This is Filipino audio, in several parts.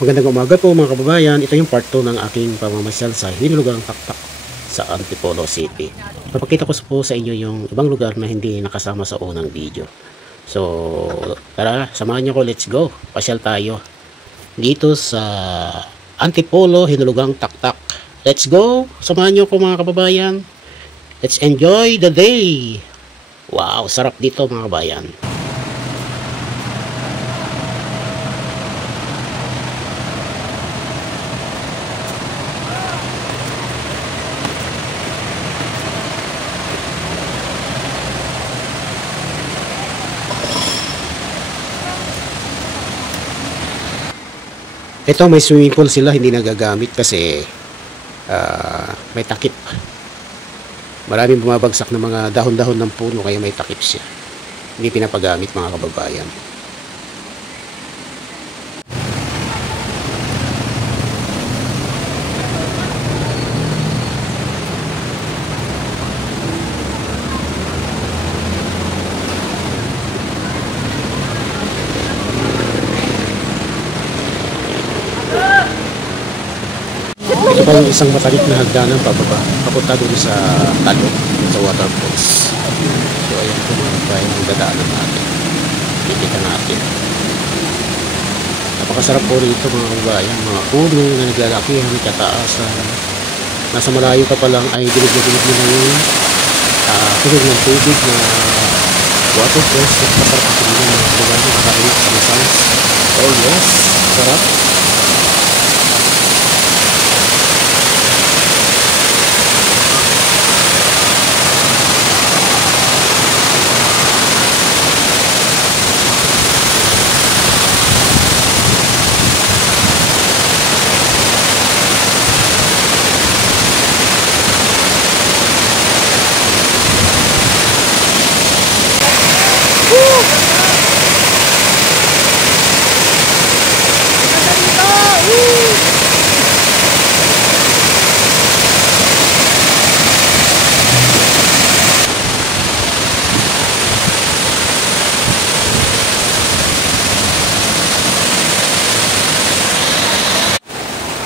Magandang umaga po mga kababayan. Ito yung part 2 ng aking pamamasyal sa Hinulugang Taktak sa Antipolo City. Papakita ko po sa inyo yung ibang lugar na hindi nakasama sa unang video. So, tara, samahan niyo ko, let's go. Pasyal tayo dito sa Antipolo, Hinulugang Taktak. Let's go! Samahan niyo ko mga kababayan. Let's enjoy the day. Wow, sarap dito mga kababayan. Ito may swimming pool sila, hindi nagagamit kasi may takip. Maraming bumabagsak ng mga dahon-dahon ng puno kaya may takip siya. Hindi pinapagamit mga kababayan. Ito pa yung isang matarik na hagdanan pababa, papunta doon sa talo, sa waterfalls. So ayan po mga kababayan ang dadaanan natin. Kikita natin. Napakasarap po rito mga kababayan, mga puno na naglalaki, ang kataas. Nasa malayo ka pa lang ay dinig-dinig mo na yung tunog ng tubig na waterfalls. Napakasarap po rin mga kababayan, nakakarinig sa sounds. Oh yes, sarap.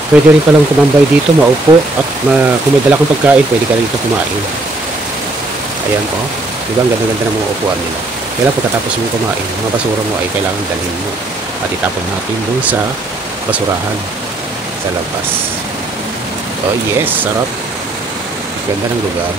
Pwede rin palang kumambay dito, maupo at kung may dala kang pagkain, pwede ka rin dito kumain. Ayan po, diba ang ganda-ganda ng mga upuan nila. Kaya pagkatapos mong kumain, mga basura mo ay kailangan dalhin mo at itapon natin dun sa basurahan sa labas. Oh yes, sarap. Ganda ng lugar.